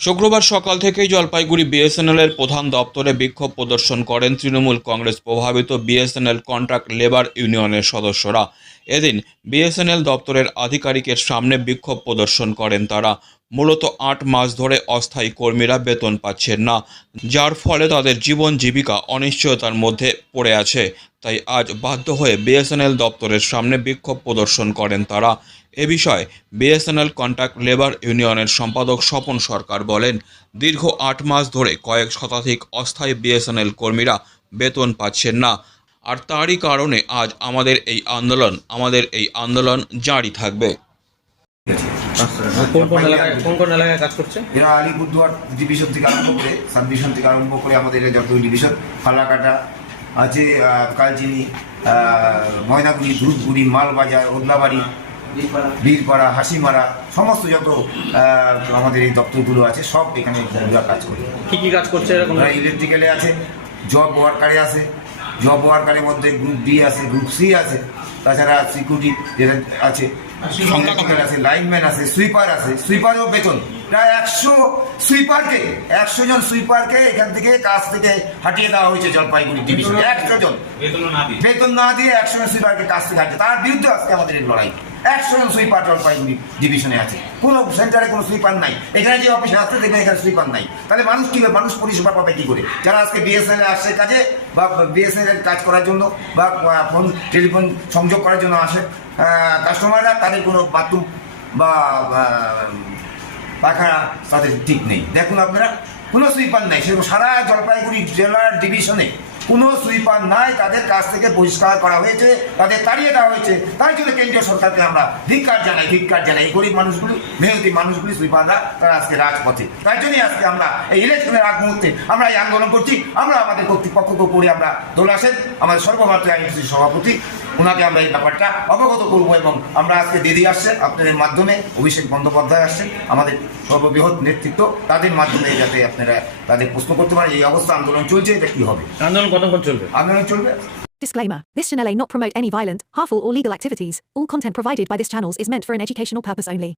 শুক্রবার সকাল থেকেই জলপাইগুড়ি বিএসএনএল-এর প্রধান দপ্তরে বিক্ষোভ প্রদর্শন করেন তৃণমূল কংগ্রেস প্রভাবিত বিএসএনএল কন্ট্রাক্ট লেবার ইউনিয়নের সদস্যরা। এদিন বিএসএনএল দপ্তরের আধিকারিকের সামনে বিক্ষোভ প্রদর্শন করেন তারা। মূলত ৮ মাস ধরে অস্থায়ী কর্মীরা বেতন পাচ্ছেন না, যার ফলে তাদের জীবন জীবিকা অনিশ্চয়তার মধ্যে পড়ে আছে। তাই আজ বাধ্য হয়ে বিএসএনএল দপ্তরের সামনে বিক্ষোভ প্রদর্শন করেন তারা। এ বিষয়ে বিএসএনএল কন্ট্রাক্ট লেবার ইউনিয়নের সম্পাদক স্বপন সরকার বলেন, দীর্ঘ ৮ মাস ধরে কয়েক শতাধিক অস্থায়ী বিএসএনএল কর্মীরা বেতন পাচ্ছেন না, আর তারই কারণে আজ আমাদের এই আন্দোলন জারি থাকবে। কোন এলাকায় কাজ করছে? এরা আলিপুরদুয়ার ডিভিশন থেকে আরম্ভ করে সাব ডিভিশন থেকে আরম্ভ করে আমাদের যতগুলি ডিভিশন, ফালাকাটা আছে, কালচিনি, ময়নাগুড়ি, দুধগুড়ি, মালবাজার, ওদলাবাড়ি, বীরপাড়া, হাসিমারা, সমস্ত যত আমাদের এই দপ্তরগুলো আছে সব এখানে কাজ করে। কি কাজ করছে এরকম? ইলেকট্রিক্যালে আছে, জব ওয়ার্কারে আছে, জব ওয়ার্কারের মধ্যে গ্রুপ ডি আছে, গ্রুপ সি আছে, তাছাড়া সিকিউরিটি যেটা আছে, আছে, লাইনম্যান আছে, সুইপার আছে। সুইপারও বেতন প্রায় 100 সুইপারকে, 100 জন সুইপারকে এখান থেকে কাজ থেকে হাটিয়ে দেওয়া হয়েছে জলপাইগুড়ি ডিভিশনে। 100 জন বেতন না দিয়ে 100 জন সুইপারকে কাজ থেকে হাটিয়ে, তার বিরুদ্ধে আজকে আমাদের এই লড়াই। 100 জন সুইপার জলপাইগুড়ি ডিভিশনে আছে, কোনো সেন্টারে কোনো সুইপার নাই। এখানে যে অফিসে আসতে দেখবেন এখানে সুইপার নাই, তাহলে মানুষ কি হবে? মানুষ পরিষেবা পাবে কি করে? যারা আজকে বিএসএনএল আসছে কাজে বা বিএসএনএল কাজ করার জন্য বা ফোন টেলিফোন সংযোগ করার জন্য আসে কাস্টমাররা, তাদের কোনো বাথরুম বা পাখানা তাদের ঠিক নেই। দেখুন আপনারা, কোনো সুইপার নাই, সেরকম সারা জলপাইগুড়ি জেলার ডিভিশনে কোনো সুইপার নাই। তাদের কাছ থেকে বহিষ্কার করা হয়েছে, তাদের তাড়িয়ে দেওয়া হয়েছে। তাই জন্য কেন্দ্রীয় সরকারকে আমরা ধিক্কার জানাই। এই গরিব মানুষগুলি, মেহনতি মানুষগুলি, সুইপাররা তারা আজকে রাজপথে। তাই জন্যই আজকে আমরা এই ইলেকশনের আগ মুহূর্তে আমরা এই আন্দোলন করছি। আমরা আমাদের কর্তৃপক্ষকে করে আমরা দোল আসেন, আমাদের সর্বভারতীয় আইনজীবী সভাপতি, ওনাকে আমরা এই ব্যাপারটা অবগত করবো। এবং আমরা আজকে দিদি আসছেন আপনাদের মাধ্যমে, অভিষেক বন্দ্যোপাধ্যায় আসছেন, আমাদের সর্ববৃহৎ নেতৃত্ব, তাদের মাধ্যমে যাতে আপনারা তাদের প্রশ্ন করতে পারেন। এই অবস্থা আন্দোলন চলছে, এটা কি হবে? আন্দোলন কতক্ষণ চলবে? আন্দোলন চলবে। Disclaimer. This channel may not promote any violent, harmful or legal activities. All content provided by this channel is meant for an educational purpose only.